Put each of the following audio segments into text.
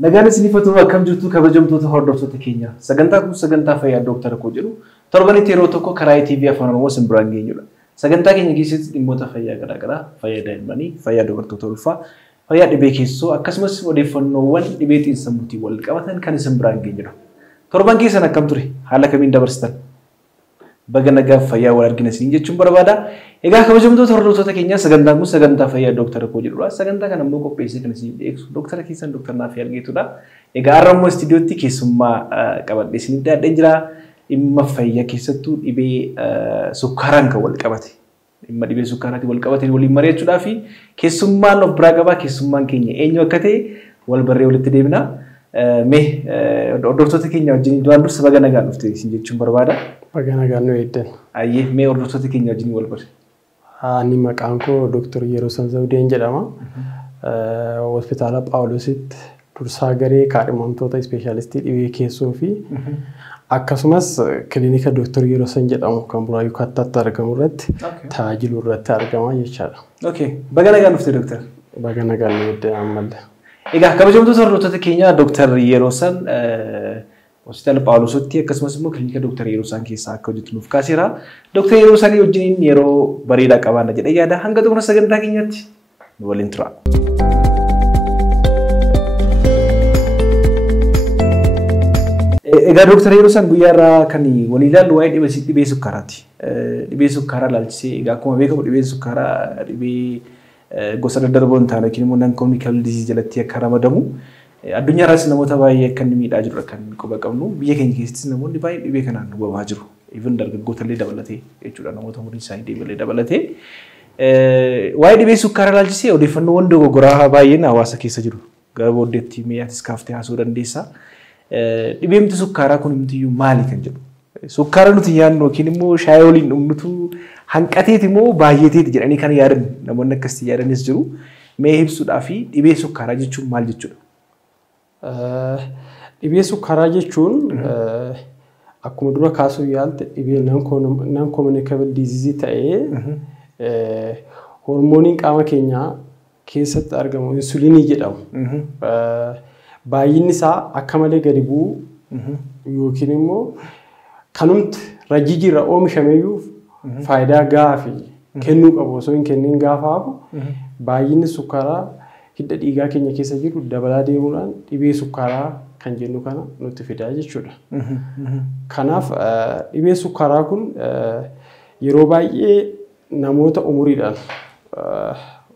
Nagaan isinifatu akkam jirtu kabajamtoota hordoftoota keenya. Sagantaa kun sagantaa fayyaa Dr. Koo jedhu torbanitti yeroo tokko karaa TV Afaan Oromoo sin biraan geenyudha. Sagantaa keenya keessatti dhimmoota fayyaa garaagaraa, fayyaa daa'immanii, fayyaa dubartoota ulfaa, fayyaa dhibee keessoo akkasumas odeeffannoowwan dhibee xiinsammuutiin wal qabatan kan isin biraan geenyudha. Torban keessan akkam ture? Haala kamiin dabarsitan? Baga nagaa fayyaa wal argina isin jechuun barbaada. Egaa kabajamtoota hordoftoota keenya sagantaan kun sagantaa fayyaa Dr. Koo jedhudha. Sagantaa kana immoo qopheessee kan isin dhiyeessu Dr. keessan Dr. Naafi Argeetudha. Egaa har'a immoo istiidiyootti keessummaa qabadhee isin dhiyaadhee jira. Dhimma fayyaa keessattuu dhibee sukkaaraan kan wal qabate. Dhimma dhibee sukkaaraatiin wal qabate waliin mari'achuudhaa fi keessummaan of biraa qabaa keessummaan keenya eenyu akka ta'e wal barree walitti deebina. Mee hordoftoota keenya wajjin duraan dursa baga nagaan dhufte isin jechuun barbaada. Baga nagaan nu eeddan. Ayyee mee hordoftoota keenya wajjin wal barree. Ani maqaan koo Dr. Yerosan Zawudeen jedhama. Hospitaala Phaawulositti dursaa garee kaadhimamtoota ispeeshaalistii dhibee keessoo fi akkasumas kilinika Dr. Yerosan jedhamu kan Buraayyuu Kattaatti argamu irratti tajaajilu irratti argama jechaadha. Okay. Baga nagaan dhufte Dr. Baga nagaan nu eeddan ammallee. Egaa kabajamtoota hordoftoota keenya Dr. Yerosan hospitaala Phaawulositti akkasumas immoo kilinika Dr. Yerosan keessaa akka hojjetu nuuf kaaseera. Dr. Yerosan wajjin yeroo bareedaa qabaanna jedhee yaada hanga xumura sagantaa keenyaatti nu waliin tura. Egaa Dr. Yerosan guyyaa irraa kan walii ilaallu waa'ee dhibee sukkaaraati. Dhibee sukkaaraa ilaalchisee egaa akkuma beekamu dhibeen sukkaaraa dhibee gosa daddarboo hin taane yookiin immoo non-communicable disease jalatti akka ramadamu addunyaa irraas namoota baay'ee akka inni miidhaa jiru kan quba qabnu biyya keenya keessattis namoonni baay'ee dhibee kanaan hubamaa jiru. Even dargaggoota illee dabalatee jechuudha namoota umuriin isaanii deebilee dabalatee. Waa'ee dhibee sukkaaraa ilaalchisee odeeffannoowwan dogoggoraa baay'een hawaasa keessa jiru. Gara booddeetti mi'aatis kaaftee haasoo dandeessa. Dhibeen sukkaaraa kun himtiyyuu maali kan jedhu. Sukkaara nuti nyaannu yookiin immoo shaayii waliin dhugnutu hanqateeti moo baay'ateeti jedhanii kan yaadan namoonni akkasii yaadanis jiru. Mee ibsuudhaa fi dhibee sukkaaraa jechuun maal jechuudha? Dhibee sukkaaraa jechuun akkuma dura kaasuu yaalte dhibee non-communicable disease ta'ee hormooniin qaama keenyaa keessatti argamu insuliinii jedhamu. Baay'inni isaa akka malee gadi bu'u yookiin immoo kanumti rajijii irraa oomishameyyuu faayidaa gahaa kennuu qabu osoo hin kennin gaafa hafu baay'inni sukkaaraa hidda dhiigaa keenya keessa jiru dabalaa deemuudhaan dhibee sukkaaraa kan jennu kana nutti fidaa jechuudha. Kanaaf dhibee sukkaaraa kun yeroo baay'ee namoota umuriidhaan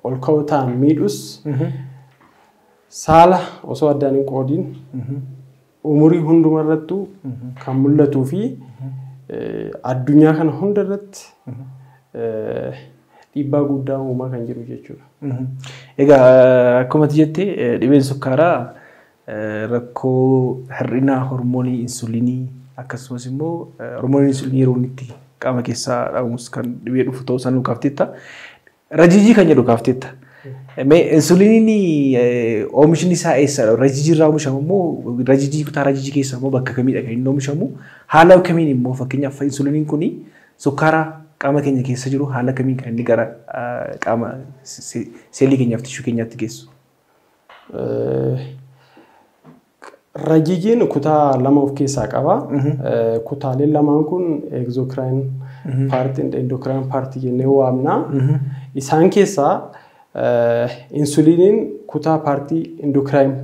ol ka'oo ta'an miidhus saala osoo addaan hin qoodiin umurii hundumarrattuu kan mul'atuu fi addunyaa kana hundarratti dhiibbaa guddaa uumaa kan jiru jechuudha. Egaa akkuma jettee dhibeen sukkaaraa rakkoo hir'ina hormoonii insuliinii akkasumas immoo hormooniin insuliinii yeroo inni itti qaama keessaa dhabamus kan dhibee dhufu ta'uu isaa nu kaaftetta. Rajijii kan jedhu kaaftetta. Insuliiniin oomishni isaa eessadha? Rajijii irraa oomishamu immoo rajijii kutaa rajijii keessa immoo bakka kamiidha kan inni oomishamu? Haala kamiin immoo fakkeenyaaf insuliiniin kuni sukkaara qaama keenya keessa jiru haala kamiin kan inni gara qaama seelii keenyaaf tishuu keenyaatti geessu? Rajijiin kutaa lama of keessaa qaba. Kutaaleen lamaan kun exocrine part and endocrine part jennee waamna. Isaan keessaa insuliiniin kutaa paartii endocrine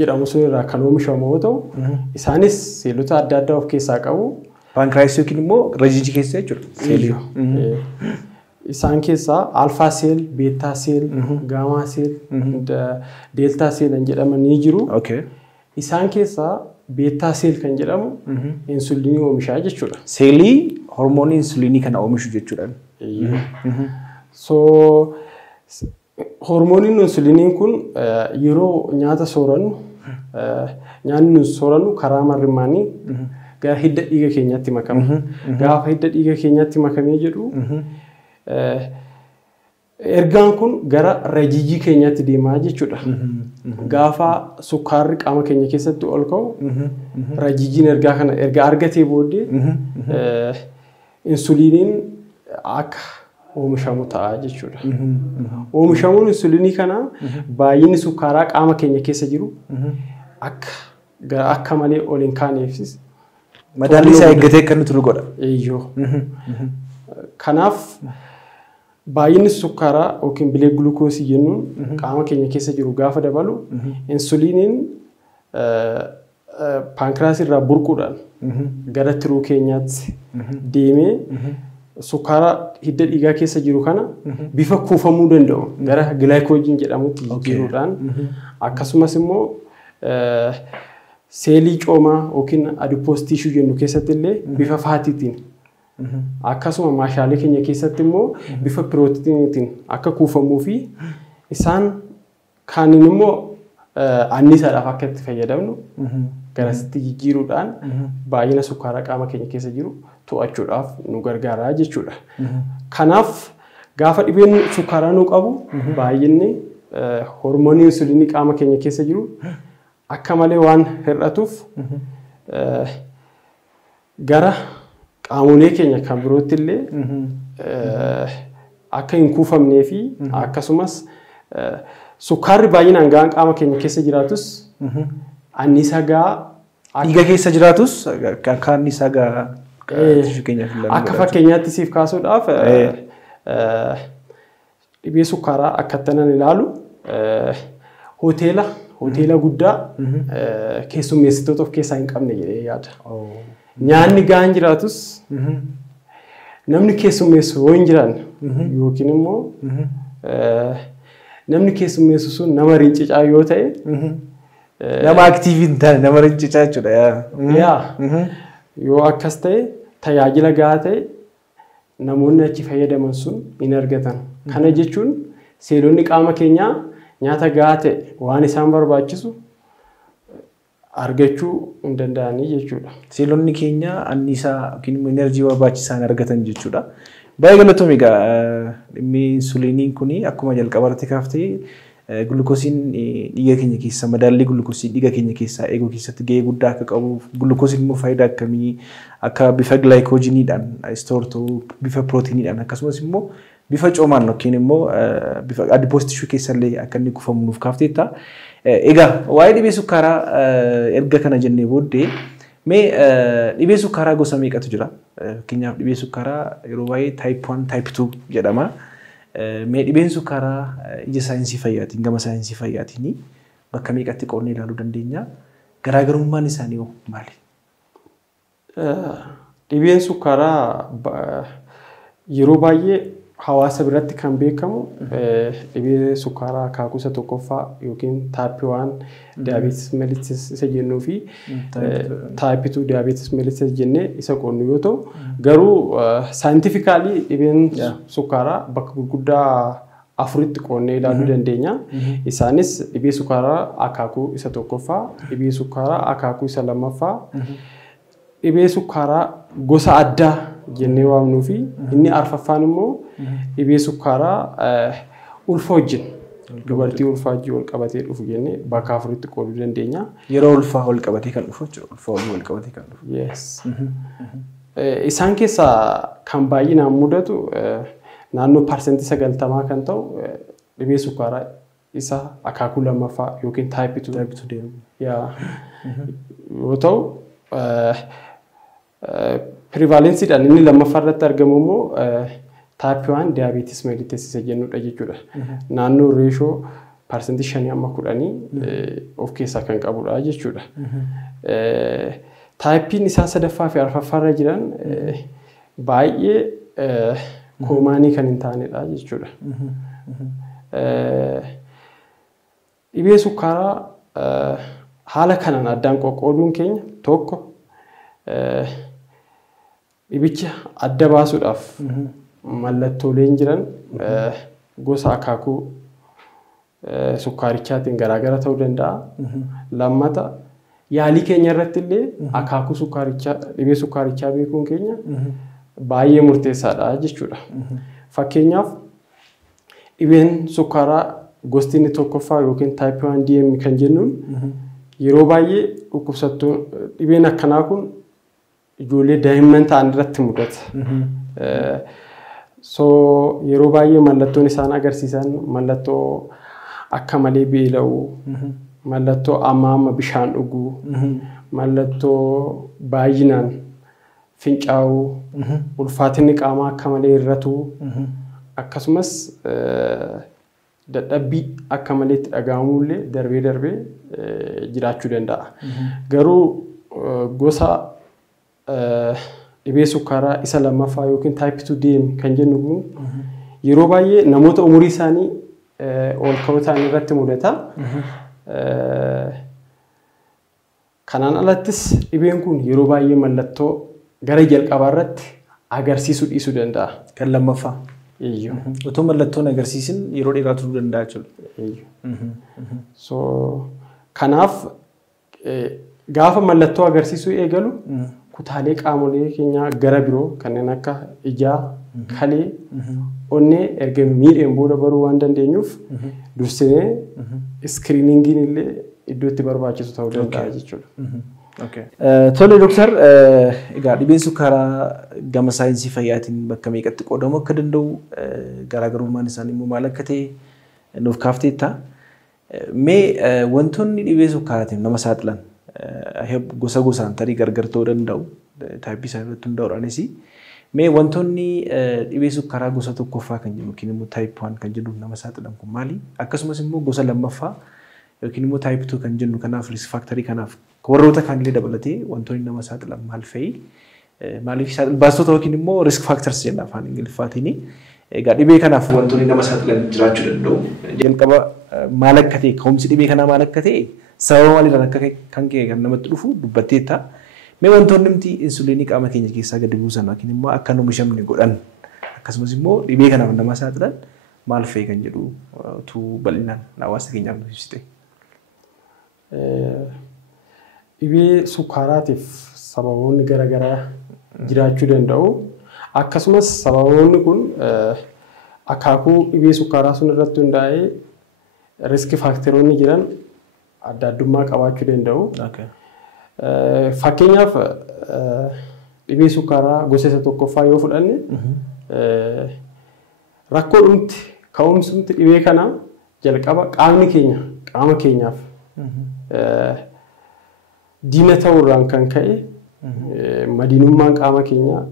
jedhamu sun irraa kan oomishamu yoo ta'u isaanis seelota adda addaa of keessaa qabu. Pankiraasii yookiin immoo rajijii keessa jechuudha. Isaan keessaa alfaa seel, beetaa seel, gaamaa seel, deeltaa seel kan jedhaman ni jiru. Isaan keessaa beetaa seel kan jedhamu insuliinii oomishaa jechuudha. Seelii hormoonii insuliinii kana oomishu jechuudha. So hormooniin insuliiniin kun yeroo nyaata soorannu nyaanni soorannu karaa marrimaanii gara hidda dhiiga keenyaatti makama. Gaafa hidda dhiiga keenyaatti makamee jedhu ergaan kun gara rajijii keenyaatti deemaa jechuudha. Gaafa sukkaarri qaama keenya keessatti ol ka'u rajijiin ergaa kana erga argatee booddee insuliiniin akka oomishamu ta'a jechuudha. Oomishamuun insuliinii kana baay'inni sukkaaraa qaama keenya keessa jiru akka malee ol hin kaaneefis madaalli isaa eeggatee akka nuti godha. Eeyyoo. Kanaaf baay'inni sukkaaraa yookiin bilee gulukoosii jennuun qaama keenya keessa jiru gaafa dabalu insuliiniin paankiraasii irraa burquudhaan gara tiruu keenyaatti deemee sukkaara hidda dhiigaa keessa jiru kana bifa kuufamuu danda'u gara gilaayikoojiin jedhamutti jijjiiruudhaan akkasumas immoo seelii coomaa yookiin adipoos tiishuu jennu keessatti illee bifa faatiitiin akkasuma maashaalee keenya keessatti immoo bifa pirootiiniitiin akka kuufamuu fi isaan kaaniin immoo anniisaadhaaf akka itti fayyadamnu garasitti jijjiiruudhaan baay'ina sukkaaraa qaama keenya keessa jiru to'achuudhaaf nu gargaara jechuudha. Kanaaf gaafa dhibeen sukkaaraa nu qabu baay'inni hormoonii insuliinii qaama keenya keessa jiru akka malee waan hir'atuuf gara qaamolee keenya kan birootti illee akka hin kuufamnee fi akkasumas sukkaarri baay'inaan gahaan qaama keenya keessa jiraatus anniisaa gahaa dhiiga keessa jiraatus akka anniisaa gahaa akka fakkeenyaatti siif kaasuudhaaf dhibee sukkaaraa akka tanan ilaalu hoteela guddaa keessummeessitoota of keessaa hin qabne jedhee yaada. Nyaanni gahaan jiraatus namni keessummeessu yoo hin jiraanne yookiin immoo namni keessummeessu sun nama rincicaa yoo ta'e nama aktiivii hin taane nama rincicaa jechuudha. Yoo akkas ta'e tajaajila gahaa ta'e namoonni achi fayyadaman sun hin argatan. Kana jechuun seelonni qaama keenyaa nyaata gahaa ta'e waan isaan barbaachisu argachuu hin danda'anii jechuudha. Seelonni keenya anniisaa yookiin immoo enerjii barbaachisaa argatan jechuudha. Baay'ee galatoomii egaa dhimmi insuliiniin kun akkuma jalqaba irratti kaaftee gulukoosiin dhiiga keenya keessa madaallii gulukoosii dhiiga keenya keessaa eeguu keessatti gahee guddaa akka qabu gulukoosiin immoo faayidaa akkamii akka bifa gilaayikoojiniidhaan istoortuu bifa pirootiiniidhaan akkasumas immoo bifa coomaan yookiin immoo bifa adipoos tiishuu keessallee akka inni kuufamu nuuf kaafteetta. Egaa waa'ee dhibee sukkaaraa erga kana jennee booddee mee dhibee sukkaaraa gosa meeqatu jira? Fakkeenyaaf dhibee sukkaaraa yeroo baay'ee taayip 1 taayip 2 jedhama. Mee dhibeen sukkaaraa ija saayinsii fayyaatiin gama saayinsii fayyaatiin bakka meeqatti qoodnee ilaaluu dandeenya? Garaagarummaan isaanii hoo maali? Dhibeen sukkaaraa yeroo baay'ee hawaasa biratti kan beekamu dhibee sukkaaraa akaakuu isa tokkoffaa yookiin taappii 1 diyaabeetis mellitus isa jennuu fi taappii 2 diyaabeetis mellitus jennee isa qoodnu yoo ta'u garuu saayintifikaalii dhibeen sukkaaraa bakka gurguddaa afuritti qoodnee ilaaluu dandeenya. Isaanis dhibee sukkaaraa akaakuu isa tokkoffaa, dhibee sukkaaraa akaakuu isa lammaffaa, dhibee sukkaaraa gosa addaa jennee waamnuu fi inni arfaffaan immoo dhibee sukkaaraa ulfa wajjin dubartii ulfaa wajjin wal qabatee dhufu jennee bakka afuritti qooduu dandeenya. Yeroo ulfaa wal qabatee kan dhufu jechuudha. Ulfaa wal qabatee kan dhufu. Yes. Isaan keessaa kan baay'inaan mudatu naannoo parsentii 90 kan ta'u dhibee sukkaaraa isa akaakuu lammaffaa yookiin taayip 2 yoo ta'u prevalensiidhaan inni lammaffaa irratti argamu immoo taayip 1 diyaabeetis mellitus isa jennudha jechuudha. Naannoo reeshoo parsentii 5-10 of keessaa kan qabudha jechuudha. Taayippiin isaa sadaffaa fi arfaffaa irra jiran baay'ee koomaanii kan hin taanedha jechuudha. Dhibee sukkaaraa haala kanaan addaan qoqqooduun keenya tokko dhibicha adda baasuudhaaf mallattooleen jiran gosa akaakuu sukkaarichaatiin garaagara ta'uu danda'a. Lammata yaalii keenya irratti illee akaakuu sukkaarichaa dhibee sukkaarichaa beekuun keenya baay'ee murteessaadha jechuudha. Fakkeenyaaf dhibeen sukkaaraa gosti inni tokkoffaa yookiin taayip 1 DM kan jennuun yeroo baay'ee dhukkubsattoon dhibeen akkanaa kun ijoollee daa'imman ta'an irratti mudata. So yeroo baay'ee mallattoon isaan agarsiisan mallattoo akka malee beela'uu, mallattoo amma bishaan dhuguu, mallattoo baay'inaan fincaa'uu, ulfaatinni qaamaa akka malee hir'atuu, akkasumas dadhabbii akka malee itti dhaga'amullee darbee jiraachuu danda'a. Garuu gosa dhibee sukkaaraa isa lammaffaa yookiin type 2 DM kan jennu kun yeroo baay'ee namoota umurii isaanii ol ka'uu ta'an irratti mudata. Kanaan alattis dhibeen kun yeroo baay'ee mallattoo gara jalqabaa irratti agarsiisuu dhiisuu danda'a. Kan lammaffaa. Otoo mallattoon agarsiisin yeroo dheeraa turuu danda'a jechuudha. So kanaaf gaafa mallattoo agarsiisuu eegalu kutaalee qaamolee keenyaa gara biroo kanneen akka ijaa, kalee, onnee erga miidheen booda baruu waan dandeenyuuf dursinee iskiriiningiin illee iddoo itti barbaachisu ta'uu danda'a jechuudha. Tole Dooktar, egaa dhibeen sukkaaraa gama saayinsii fayyaatiin bakka meeqatti qoodamuu akka danda'u garaagarummaan isaanii immoo maal akka ta'e nuuf kaafteetta. Mee wantoonni dhibee sukkaaraatiin nama saaxilan gosa gosaan tarii gargar ta'uu danda'u taayippii isaa irratti hundaa'uudhaanis. Mee wantoonni dhibee sukkaaraa gosa tokkoffaa kan jennu yookiin immoo taayip 1 kan jedhu nama saaxilan kun maali? Akkasumas immoo gosa lammaffaa yookiin immoo taayip 2 kan jennu kanaaf risk faaktarii kanaaf warroota kaanillee dabalatee wantoonni nama saaxilan maal fa'i? Maaliif saaxil baastota yookiin immoo risk factors jenna afaan Ingiliffaatiin. Egaa dhibee kanaaf wantoonni nama saaxilan jiraachuu danda'u. Jalqaba maal akka ta'e ka'umsi dhibee kanaa maal akka ta'e sababa maaliidhaan akka kan ka'e kan namatti dhufu dubbatteetta. Mee wantoonni nuti insuliinii qaama keenya keessaa gadi buusan yookiin immoo akka nu oomishamne godhan akkasumas immoo dhibee kanaaf nama saaxilan maal fa'i kan jedhu utuu bal'inaan hawaasa keenyaaf nuuf ibsite. Dhibee sukkaaraatiif sababoonni garaagaraa jiraachuu danda'u. Akkasumas sababoonni kun akaakuu dhibee sukkaaraa sun irratti hundaa'ee riski faaktaroonni jiran adda addummaa qabaachuu danda'u. Fakkeenyaaf dhibee sukkaaraa gosa isa tokkoffaa yoo fudhanne rakkoo dhumti ka'umsumti dhibee kanaa jalqaba qaama keenyaaf diina ta'uurraan kan ka'e madiinummaan qaama keenyaa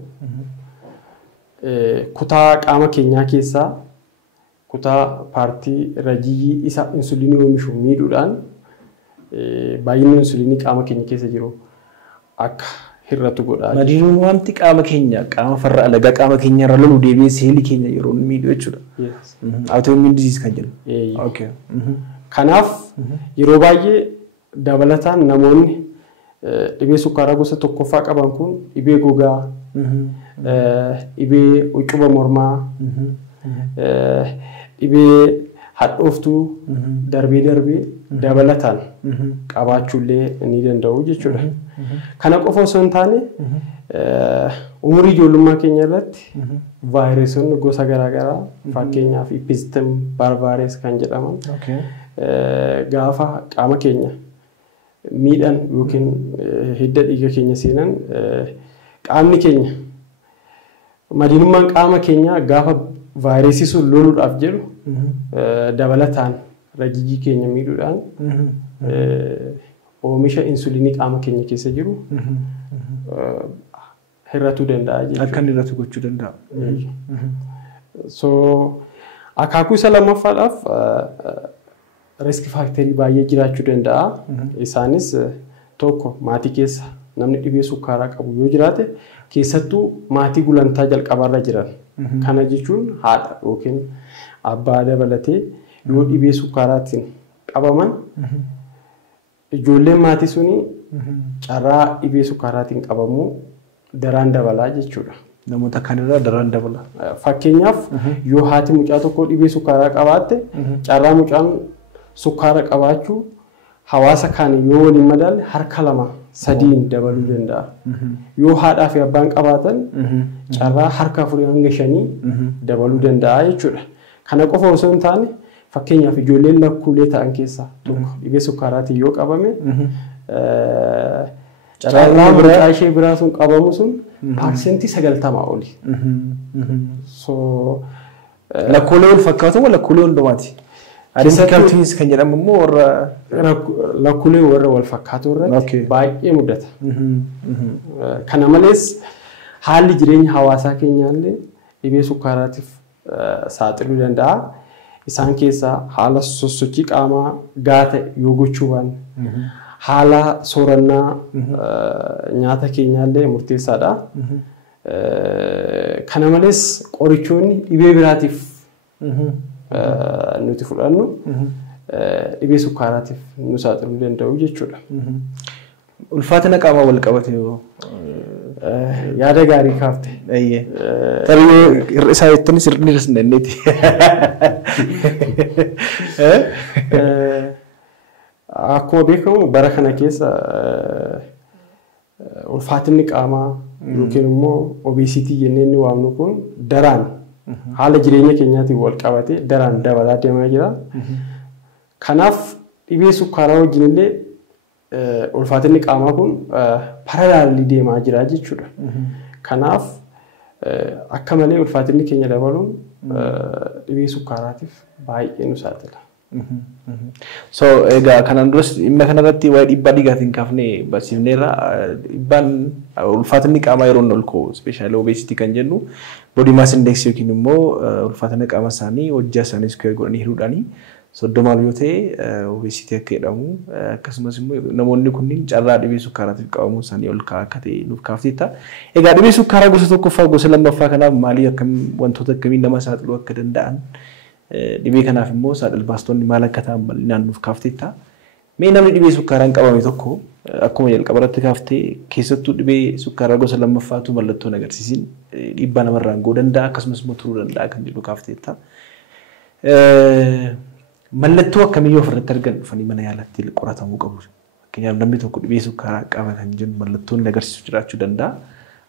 kutaa qaama keenyaa keessaa kutaa paartii rajii isa insuliinii oomishu miidhuudhaan baay'inni insuliinii qaama keenya keessa jiru akka hir'atu godha. Madiinummaanti qaama keenya qaama farra alagaa qaama keenya irra lolu deebi'ee seelii keenya yeroo miidhu jechuudha. Autoimmune disease kan jedhu. Kanaaf yeroo baay'ee dabalataan namoonni dhibee sukkaaraa gosa tokkoffaa qaban kun dhibee gogaa, dhibee uccuba mormaa, dhibee hadhooftuu darbee dabalataan qabaachuullee ni danda'u jechuudha. Kana qofa osoo hin taane umurii ijoollummaa keenya irratti vaayirasonni gosa garaagaraa fakkeenyaaf Epistem barbarees kan jedhaman gaafa qaama keenya miidhan yookiin hidda dhiiga keenya seenan qaamni keenya madiinummaan qaama keenya gaafa vaayirasii sun loluudhaaf jedhu dabalataan rajijii keenya miidhuudhaan oomisha insuliinii qaama keenya keessa jiru hir'atuu danda'a jechuudha. Akka inni hir'atu gochuu danda'a. So akaakuu isa lammaffaadhaaf riski faaktarii baay'ee jiraachuu danda'a. Isaanis tokko maatii keessa namni dhibee sukkaaraa qabu yoo jiraate keessattuu maatii gulantaa jalqabaarra jiran. Kana jechuun haadha yookiin abbaa dabalatee yoo dhibee sukkaaraatiin qabaman ijoolleen maatii suni carraa dhibee sukkaaraatiin qabamuu daraan dabalaa jechuudha. Namoota kanarraa daraan dabala. Fakkeenyaaf yoo haati mucaa tokko dhibee sukkaaraa qabaatte carraa mucaan sukkaara qabaachuu hawaasa kaan yoo waliin madaalle harka 2-3 dabaluu danda'a. Yoo haadhaa fi abbaan qabaatan carraa harka 4-5 dabaluu danda'a jechuudha. Kana qofa osoo hin taane fakkeenyaaf ijoolleen lakkuulee ta'an keessaa tokko dhibee sukkaaraatiin yoo qabame Carraa mucaa ishee biraa sun qabamu sun parsentii 90 oli. So lakkoolee wal fakkaatu moo lakkoolee hundumaati? Identical twins kan jedhamu immoo warra lakkoolee warra wal fakkaatu irratti baay'ee mudata. Kana malees haalli jireenya hawaasaa keenyaallee dhibee sukkaaraatiif saaxiluu danda'a. Isaan keessaa haala sosochii qaamaa gaata yoo gochuu baanne haala soorannaa nyaata keenyaallee murteessaadha. Kana malees qorichoonni dhibee biraatiif nuti fudhannu dhibee sukkaaraatiif nu saaxiluu danda'u jechuudha. Ulfaatina qaamaa wal qabate yoo yaada gaarii kaafte. Tarii hir'isaa jettanii sirni hir'isneeti. Akkuma beekamu bara kana keessa ulfaatinni qaamaa yookiin immoo obesitii jennee inni waamnu kun daraan haala jireenya keenyaatiin wal qabate daraan dabalaa deemaa jira. Kanaaf dhibee sukkaaraa wajjin illee ulfaatinni qaamaa kun paralaalii deemaa jira jechuudha. Kanaaf akka malee ulfaatinni keenya dabaluun dhibee sukkaaraatiif baay'ee nu saaxila. So egaa kanaan duras dhimma kanarratti waa'ee dhiibbaa dhiigaatiin kaafnee barsiifneerra. Dhiibbaan ulfaatinni qaamaa yeroo ol ka'u ispeeshaalii obesitii kan jennu body mass index yookiin immoo ulfaatina qaama isaanii hojjaa isaanii square godhanii hiruudhaani soddomaaf yoo ta'e obesitii akka jedhamu akkasumas immoo namoonni kunniin carraa dhibee sukkaaraatiif qabamuu isaanii ol ka'aa akka ta'e nuuf kaafteetta. Egaa dhibee sukkaaraa gosa tokkoffaa gosa lammaffaa kanaaf maalii akkam wantoota akkamii nama saaxiluu akka danda'an dhibee kanaaf immoo saaxilbaastoonni maal akka ta'an bal'inaan nuuf kaafteetta. Mee namni dhibee sukkaaraan qabame tokko akkuma jalqaba irratti kaaftee keessattuu dhibee sukkaaraa gosa lammaffaatu mallattoo agarsiisin dhiibbaa namarraan ga'uu danda'a akkasumas immoo turuu danda'a kan jedhu kaafteetta. Mallattoo akkamii ofirratti argan dhufanii mana yaalaatti qoratamuu qabu. Fakkeenyaaf namni tokko dhibee sukkaaraa qaba kan jennu mallattoon agarsiisu jiraachuu danda'a.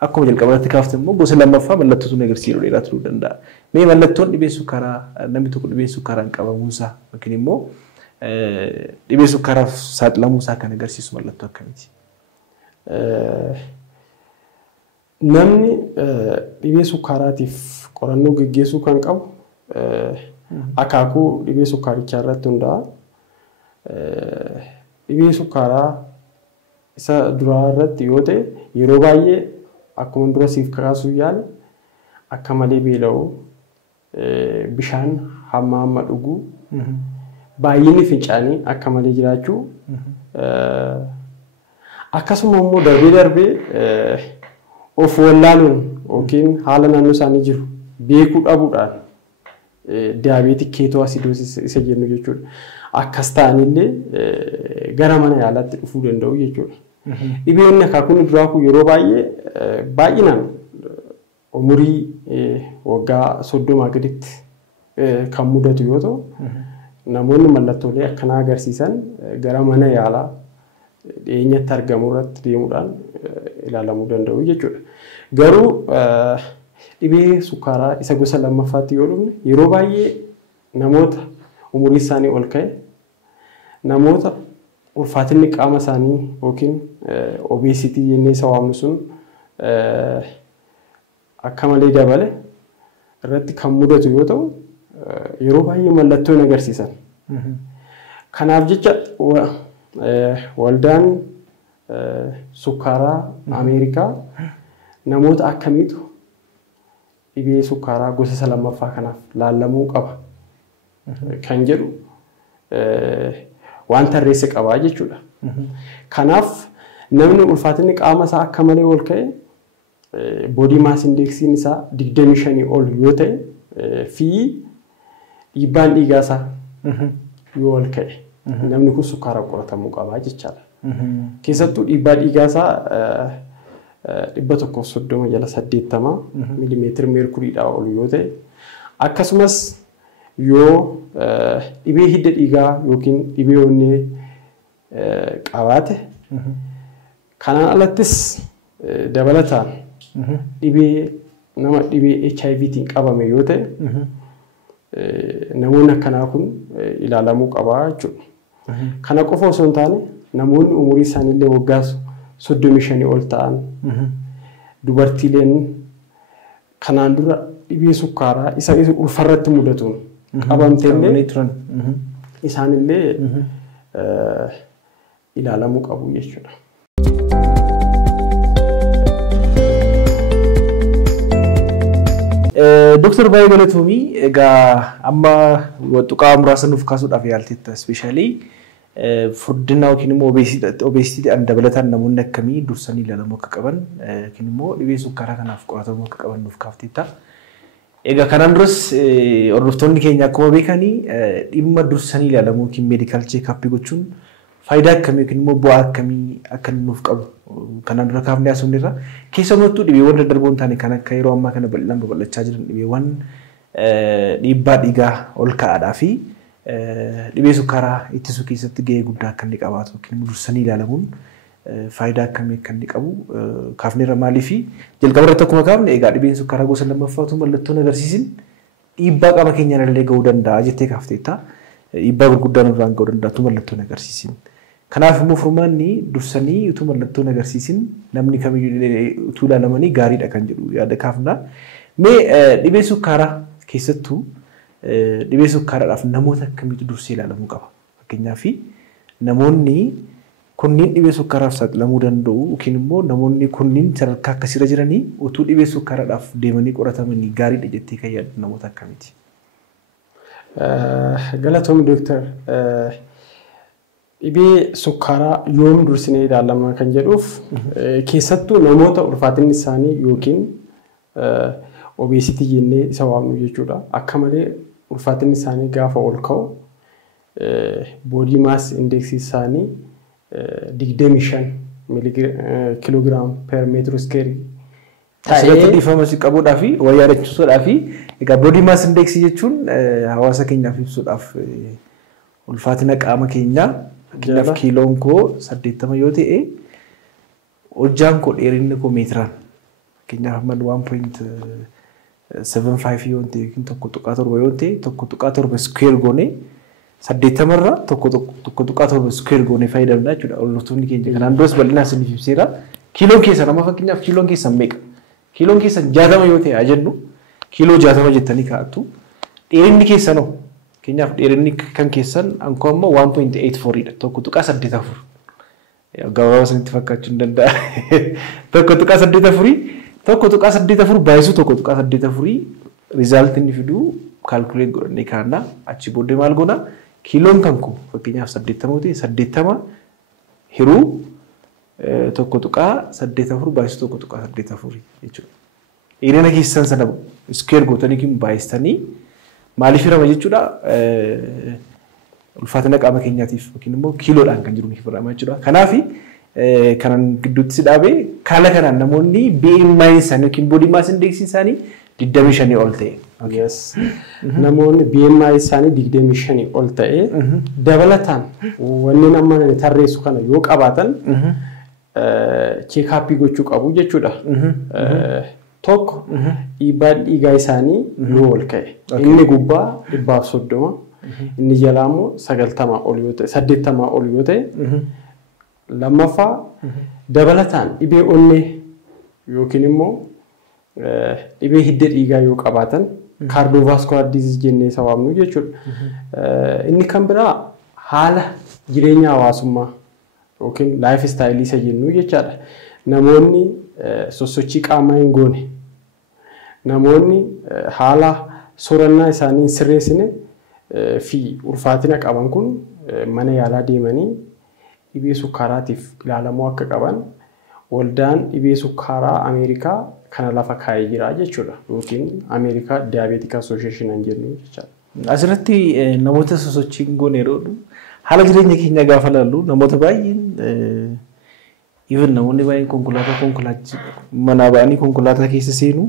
Akkuma jalqaba irratti kaafte immoo gosa lammaffaa mallattootu agarsiisuu dheeraa turuu danda'a. Mee mallattoon dhibee sukkaaraa namni tokko dhibee sukkaaraan qabamuusaa yookiin immoo dhibee sukkaaraaf saaxilamuusaa kan agarsiisu mallattoo akkamiiti? Namni dhibee sukkaaraatiif qorannoo gaggeessuu kan qabu akaakuu dhibee sukkaarichaa irratti hundaa'a. Dhibee sukkaaraa isa duraa irratti yoo ta'e yeroo baay'ee akkuma dura siif kaasuu yaale akka malee beela'uu bishaan hamma dhuguu baay'inni fincaanii akka malee jiraachuu akkasuma immoo darbee of wallaaluun yookiin haala naannoo isaanii jiru beekuu dhabuudhaan diaabeetik keetoo asidoosis isa jennu jechuudha. Akkas ta'anillee gara mana yaalaatti dhufuu danda'u jechuudha. Dhibeen akaakuun duraa kun yeroo baay'ee baay'inaan umurii waggaa 30 gaditti kan mudatu yoo ta'u namoonni mallattoolee akkanaa agarsiisan gara mana yaalaa dhiyeenyatti argamu irratti deemuudhaan ilaalamuu danda'u jechuudha. Garuu dhibee sukkaaraa isa gosa lammaffaatti yoo dhufne yeroo baay'ee namoota umurii isaanii ol ka'e namoota ulfaatinni qaama isaanii yookiin obesitii jennee isa waamnu sun akka malee dabale irratti kan mudatu yoo ta'u yeroo baay'ee mallattoo agarsiisan. Kanaaf jecha waldaan sukkaaraa Ameerikaa namoota akkamiitu dhibee sukkaaraa gosa lammaffaa kanaaf laallamuu qaba kan jedhu waan tarreesse qabaa jechuudha. Kanaaf namni ulfaatinni qaama isaa akka malee ol ka'e body mass indexiin isaa 25 ol yoo ta'e fi dhiibbaan dhiigaa isaa yoo ol ka'e namni kun sukkaara qoratamuu qabaa jechaadha. Keessattuu dhiibbaa dhiigaa isaa 130 jala 80 milimeetira meerkuriidhaa ol yoo ta'e akkasumas yoo dhibee hidda dhiigaa yookiin dhibee onnee qabaate kanaan alattis dabalataan dhibee nama dhibee HIVtiin qabame yoo ta'e namoonni akkanaa kun ilaalamuu qabaa jechuudha. Kana qofa osoo hin taane namoonni umurii isaaniillee waggaa 35 ol ta'an dubartiileen kanaan dura dhibee sukkaaraa isa ulfarratti mudatuun qabamteellee isaanillee ilaalamuu qabu jechuudha. Dr. Baay'ee Galatoomii egaa amma tuqaa muraasa nuuf kaasuudhaaf yaalteetta especially furdina yookiin immoo obesiitiidhaan dabalataan namoonni akkamii dursanii ilaalamuu akka qaban yookiin immoo dhibee sukkaaraa kanaaf qoratamuu akka qaban nuuf kaafteetta. Egaa kanaan duras hordoftoonni keenya akkuma beekanii dhimma dursanii ilaalamuu yookiin meedikaal cheekaappii gochuun faayidaa akkamii yookiin immoo bu'aa akkamii akka nuuf qabu kanaan dura kaafnee haasofneerra. Keessumattuu dhibeewwan daddarboon taane kan akka yeroo ammaa kana bal'inaan babal'achaa jiran dhibeewwan dhiibbaa dhiigaa ol ka'aadhaa fi dhibee sukkaaraa ittisuu keessatti gahee guddaa akka inni qabaatu yookiin dursanii ilaalamuun faayidaa akkamii akka inni qabu kaafneerra maaliifi jalqaba irratti akkuma kaafne egaa dhibeen sukkaaraa gosa lammaffaatu mallattoon agarsiisin dhiibbaa qaama keenyaan illee gahuu danda'a jettee kaafteetta. Dhiibbaa gurguddaan irraan gahuu danda'atu mallattoon agarsiisin. Kanaaf immoo furmaanni dursanii utuu mallattoon agarsiisin namni kamiyyuu utuu ilaalamanii gaariidha kan jedhu yaada kaafna. Mee dhibee sukkaaraa keessattuu dhibee sukkaaraadhaaf namoota akkamiitu dursee ilaalamuu qaba? Fakkeenyaaf namoonni kunniin dhibee sukkaaraaf saaxilamuu danda'u yookiin immoo namoonni kunniin sadarkaa akkasiirra jiranii utuu dhibee sukkaaraadhaaf deemanii qoratamanii gaariidha jettee kan yaaddu namoota akkamiiti? Galatoom Dooktar. Dhibee sukkaaraa yoom dursinee ilaalama kan jedhuuf keessattuu namoota ulfaatinni isaanii yookiin obesitii jennee isa waamnu jechuudha. Akka malee ulfaatinni isaanii gaafa ol ka'u body mass index isaanii 25 kiloogiraam per meetru square ta'ee dhiifama si qabuudhaa fi wayyaa yaadachiisuudhaa fi egaa body mass index jechuun hawaasa keenyaaf ibsuudhaaf ulfaatina qaama keenyaa fakkeenyaaf kiiloon koo 80 yoo ta'e hojjaan koo dheerinni koo meetiraan fakkeenyaaf man 1.75 yoo ta'e yookiin 1.7 yoo ta'e 1.7 square goonee 80 irraa 1.7 square goonee fayyadamna jechuudha. Hordoftoonni keenya kanaan duras bal'inaan isiniif ibseera. Kiiloon keessan amma fakkeenyaaf kiiloon keessan meeqa? Kiiloon keessan 60 yoo ta'e ajennu kiiloo 60 jettanii kaa'attu. Dheerinni keessan hoo? Fakkeenyaaf dheerinni kan keessan ankoo amma 1.84 dha. 1.84. Gabaabaa isinitti fakkaachuu hin danda'a. 1.84 1.84 baay'isuu 1.84 rizaaltiin fiduu kaalkuleet godhannee kaa'annaa achi booddee maal goona kiiloon kan koo fakkeenyaaf 80 ta'e 80 hiruu 1.84 baay'isuu 1.84 jechuudha. Dheerina keessan sana iskeer gootanii kin baay'istanii maaliif hirama jechuudha ulfaatina qaama keenyaatiif yookiin immoo kiiloodhaan kan jiru hirama jechuudha. Kanaaf kanan gidduutti si dhaabee kaala kanaan namoonni BMI isaanii yookiin body mass index isaanii 25 ol ta'e. Yes. Namoonni BMI isaanii 25 ol ta'e dabalataan wanni nama tarreessu kana yoo qabaatan cheekaappii gochuu qabu jechuudha. Tokko dhiibbaa dhiigaa isaanii yoo ol ka'e inni gubbaa 130 inni jalaa immoo 90 ol yoo ta'e 80 ol yoo ta'e lammaffaa dabalataan dhibee onnee yookiin immoo dhibee hidda dhiigaa yoo qabaatan cardiovascular disease jennee isa waamnu jechuudha. Inni kan biraa haala jireenya hawaasummaa yookiin life style isa jennu jechaadha. Namoonni sosochii qaamaa hin goone namoonni haala soorannaa isaanii hin sirreessine fi ulfaatina qaban kun mana yaalaa deemanii dhibee sukkaaraatiif ilaalamuu akka qaban waldaan dhibee sukkaaraa Ameerikaa kana lafa kaa'ee jira jechuudha. Yookiin Ameerikaa Diabetic Association an jennu jechaadha. Asirratti namoota sosochii hin goone yeroo haala jireenya keenya gaafa laallu namoota baay'een even namoonni baay'een konkolaataa manaa ba'anii konkolaataa keessa seenu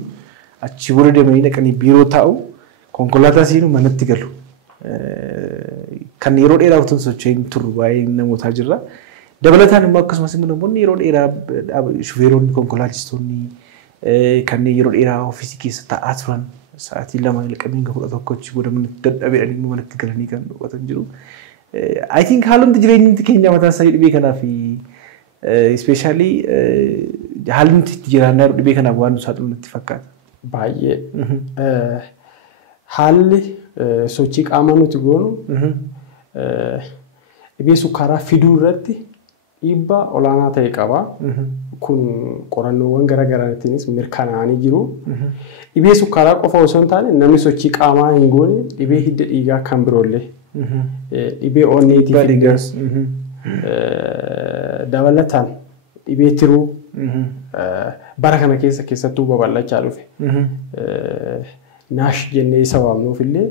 achi booda deemanii dhaqanii biiroo taa'u konkolaataa seenu manatti galu. Kan yeroo dheeraa utuu socho'een turru baay'een namootaa jirra. Dabalataan immoo akkasumas immoo namoonni yeroo dheeraa shufeeronni konkolaachistoonni kanneen yeroo dheeraa ofiisii keessa taa'aa turan sa'aatii 2 ilqamiin 11 achi booda manatti dadhabeedhanii manatti galanii kan boqotan jiru. I think haalumti jireenyi keenya mataa isaa dhibee kanaaf Especially haalli nuti itti jiraannaa dhibee kanaaf waan nu saaxilu natti fakkaata. Baay'ee. Haalli sochii qaamaa nuti goonu dhibee sukkaaraa fiduu irratti dhiibbaa olaanaa ta'e qaba. Kun qorannoowwan garaagaraatiinis mirkanaa'anii jiru. Dhibee sukkaaraa qofa osoo hin taane namni sochii qaamaa hin goone dhibee hidda dhiigaa kan biroollee dhibee onneetiif dabalataan dhibee tiruu bara kana keessattuu babal'achaa dhufe. Naash jennee isa waamnuuf illee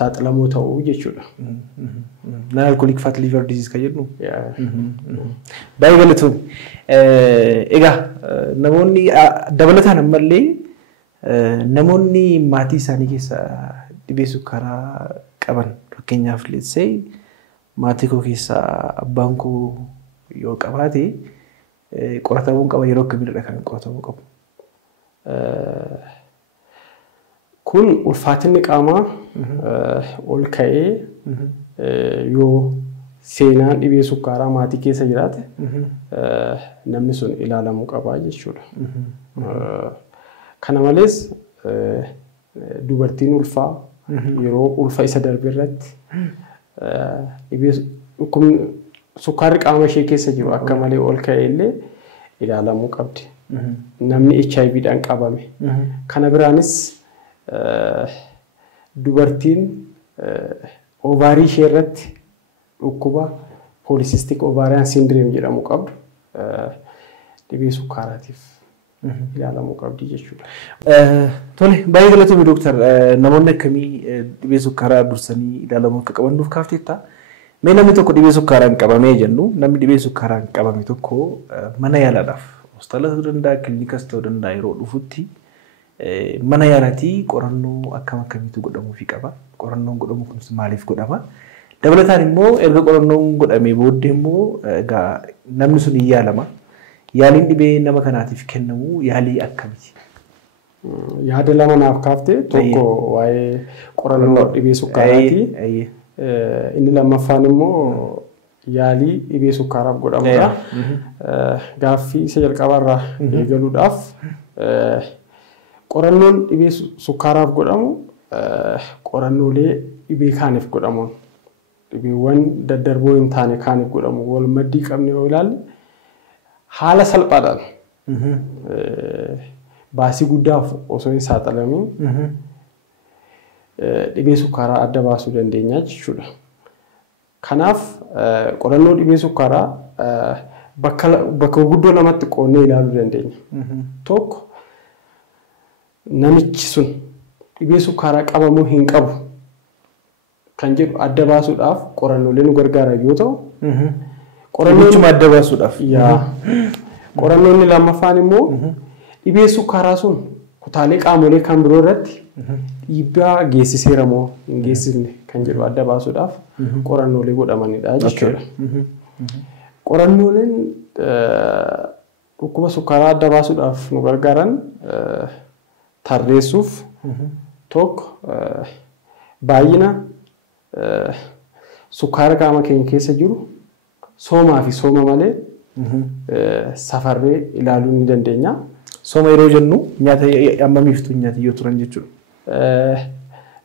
saaxilamoo ta'uu jechuudha. Non-alcoholic fatty liver disease kan jedhu. Baay'ee galatoon. Egaa namoonni dabalataan ammallee namoonni maatii isaanii keessa dhibee sukkaaraa qaban fakkeenyaaf leessee maatii koo keessa abbaan koo yoo qabaate qoratamuu qaba yeroo akkamiidha kan qoratamuu qabu. Kun ulfaatinni qaamaa ol ka'ee yoo seenaan dhibee sukkaaraa maatii keessa jiraate namni sun ilaalamuu qaba jechuudha. Kana malees dubartiin ulfaa yeroo ulfa isa darbe irratti dhibee sukkaarri qaama ishee keessa jiru akka malee ol ka'e illee ilaalamuu qabdi. Namni HIVdhaan qabame. Kana biraanis dubartiin ovaarii ishee irratti dhukkuba polycystic ovarian syndrome jedhamu qabdu dhibee sukkaaraatiif ilaalamuu qabdi jechuudha. Tole baay'ee galatoomii dooktar namoonni akkamii dhibee sukkaaraa dursanii ilaalamuu akka qaban nuuf kaafteetta. Mee namni tokko dhibee sukkaaraan qabamee jennu namni dhibee sukkaaraan qabame tokko mana yaalaadhaaf hospitaala ta'uu danda'a kiliinikas ta'uu danda'a yeroo dhufutti mana yaalaatii qorannoo akkam akkamiitu godhamuufii qaba. Qorannoon godhamu kunis maaliif godhama? Dabalataan immoo erga qorannoon godhamee booddee immoo egaa namni sun hin yaalama. Yaaliin dhibee nama kanaatiif kennamu yaalii akkamiiti? Yaada lama naaf kaaftee tokko waa'ee qorannoo dhibee sukkaaraati. Inni lammaffaan immoo yaalii dhibee sukkaaraaf godhamudha. Gaaffii isa jalqabaarraa eegaluudhaaf qorannoon dhibee sukkaaraaf godhamu qorannoolee dhibee kaaniif godhamuun dhibeewwan daddarboo hin taane kaaniif godhamu wal maddii qabne yoo ilaalle haala salphaadhaan baasii guddaaf osoo hin saaxilamiin dhibee sukkaaraa adda baasuu dandeenya jechuudha. Kanaaf qorannoo dhibee sukkaaraa bakka guddoo lamatti qoonnee ilaaluu dandeenya. Tokko namichi sun dhibee sukkaaraa qabamuu hin qabu kan jedhu adda baasuudhaaf qorannoolee nu gargaaran yoo ta'u, qorannoon adda baasuudhaaf. Qorannoonni lammaffaan immoo dhibee sukkaaraa sun kutaalee qaamolee kan biroo irratti dhiibbaa geessiseera moo hin geessisne kan jedhu adda baasuudhaaf qorannoolee godhamanidha jechuudha. Qorannooleen dhukkuba sukkaaraa adda baasuudhaaf nu gargaaran tarreessuuf tokko baay'ina sukkaara qaama keenya keessa jiru soomaa fi sooma malee safarree ilaaluu ni dandeenya. Sooma yeroo jennu nyaata ammamiiftu nyaata yoo turan jechuudha.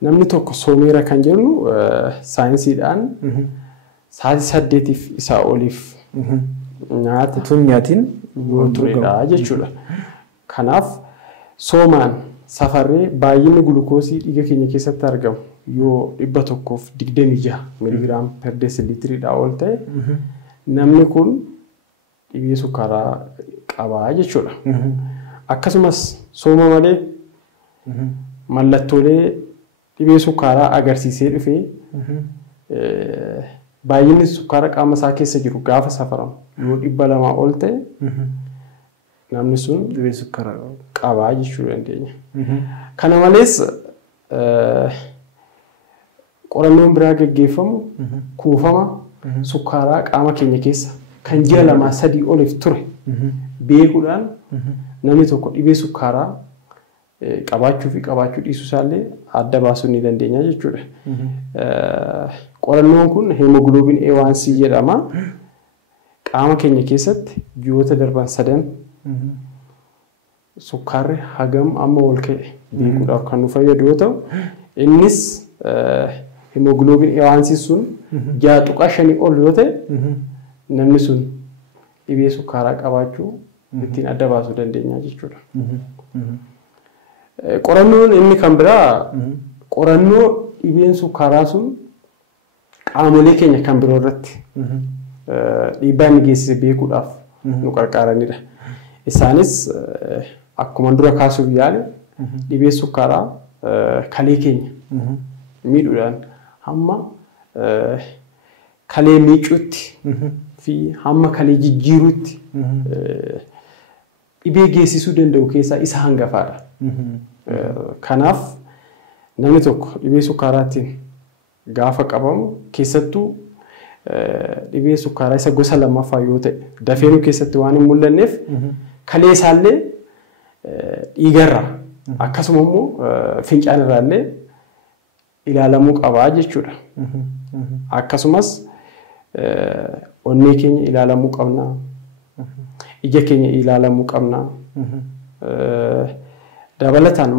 Namni tokko soomeera kan jennu saayinsiidhaan sa'aatii 8 isaa oliif nyaata tun nyaatiin yoo turedha jechuudha. Kanaaf soomaan safarree baay'inni gulukoosii dhiiga keenya keessatti argamu yoo 126 miligiraam per deesiliitiriidhaa ol ta'e namni kun dhibee sukkaaraa qaba jechuudha. Akkasumas sooma malee mallattoolee dhibee sukkaaraa agarsiisee dhufee baay'inni sukkaara qaama isaa keessa jiru gaafa safaramu yoo 200 ol ta'e namni sun dhibee sukkaaraa qaba jechuu dandeenya. Kana malees qorannoon biraa gaggeeffamu kuufama sukkaaraa qaama keenya keessa kan ji'a 2-3 oliif ture beekuudhaan namni tokko dhibee sukkaaraa qabaachuu fi qabaachuu dhiisuu isaallee adda baasuu ni dandeenya jechuudha. Qorannoon kun hemoglobin A1C jedhama. qaama keenya keessatti ji'oota darban 3 sukkaarri hagam amma ol ka'e beekuudhaaf kan nu fayyadu yoo ta'u innis hemoglobin A1C sun 6.5 ol yoo ta'e namni sun dhibee sukkaaraa qabaachuu ittiin adda baasuu dandeenya jechuudha. Qorannoon inni kan biraa qorannoo dhibeen sukkaaraa sun qaamolee keenya kan biroo irratti dhiibbaa inni geessise beekuudhaaf nu gargaaranidha. Isaanis akkuma dura kaasuuf yaale dhibee sukkaaraa kalee keenya miidhuudhaan hamma kalee miicuutti fi hamma kalee jijjiiruutti dhibee geessisuu danda'u keessaa isa hangafaadha. Kanaaf namni tokko dhibee sukkaaraatiin gaafa qabamu keessattuu dhibee sukkaaraa isa gosa lammaffaa yoo ta'e dafeenuu keessatti waan hin mul'anneef kalee isaallee dhiigarraa akkasuma immoo fincaan irraallee ilaalamuu qabaa jechuudha. Akkasumas onnee keenya ilaalamuu qabna, ija keenya ilaalamuu qabna. Dabalataan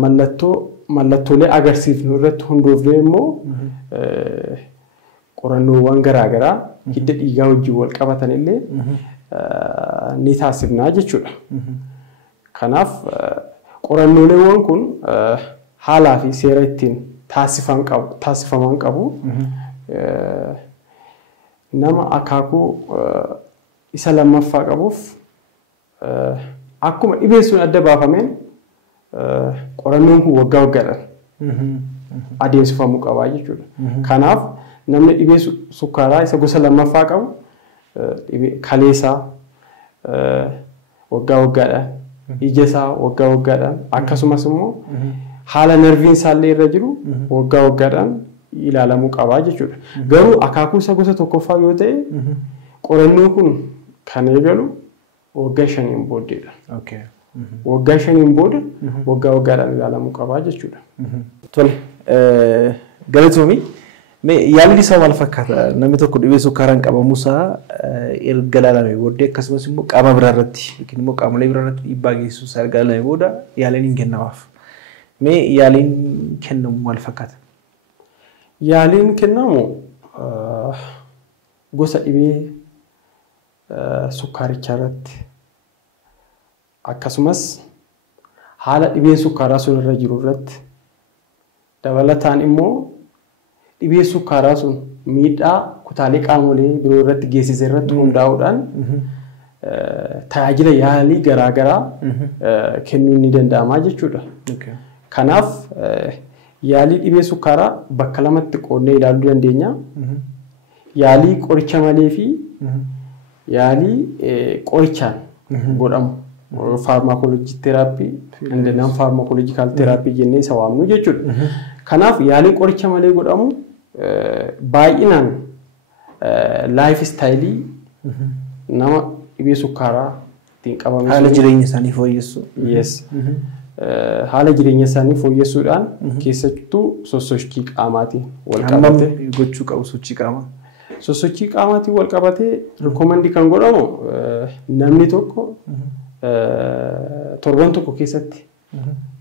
mallattoolee agarsiifnu irratti hundoofnee immoo qorannoowwan garaagaraa hidda dhiigaa wajjin wal qabatan illee ni taasifnaa jechuudha. Kanaaf qorannooleewwan kun haalaa fi seera ittiin taasifaman qabu. Nama akaakuu isa lammaffaa qabuuf akkuma dhibeen sun adda baafameen qorannoon kun waggaa waggaadhaan adeemsifamuu qabaa jechuudha. Kanaaf namni dhibee sukkaaraa isa gosa lammaffaa qabu kaleessaa waggaa waggaadhaan, ija isaa waggaa waggaadhaan akkasumas immoo haala narviin isaallee irra jiru waggaa waggaadhaan ilaalamuu qabaa jechuudha. Garuu akaakuu isa gosa tokkoffaa yoo ta'e qorannoon kun kan eegalu waggaa 5 booddeedha. Waggaa 5 booda waggaa waggaadhaan ilaalamuu qabaa jechuudha. Tole galatoomii yaalli isaa maal fakkaata? Namni tokko dhibee sukkaaraan qabamuusaa erga ilaalamee booddee akkasumas immoo qaama biraa irratti yookiin immoo qaamolee biraa irratti dhiibbaa geessisuusaa erga ilaalamee booda yaaliin hin kennamaaf. Yaaliin kennamu maal fakkaata? Yaaliin kennamu gosa dhibee sukkaarichaa irratti akkasumas haala dhibeen sukkaaraa sun irra jiru irratti dabalataan immoo dhibee sukkaaraa sun miidhaa kutaalee qaamolee biroo irratti geessise irratti hundaa'uudhaan tajaajila yaalii garaagaraa kennuun ni danda'ama jechuudha. Kanaaf yaalii dhibee sukkaaraa bakka lamatti qoodnee ilaaluu dandeenya. Yaalii qoricha malee fi yaalii qorichaan godhamu faarmaakoloojii teraappii and non faarmaakoloojikaal teraappii jennee isa waamnu jechuudha. Kanaaf yaalii qoricha malee godhamu baay'inaan laayif istaayilii nama dhibee sukkaaraa ittiin qabame haala jireenya isaanii fooyyessu. Haala jireenya isaanii fooyyessuudhaan keessattuu sosochii qaamaatiin wal qabatee gochuu qabu sochii qaamaa. Sosochii qaamaatiin wal qabatee rikoomandii kan godhamu namni tokko torban tokko keessatti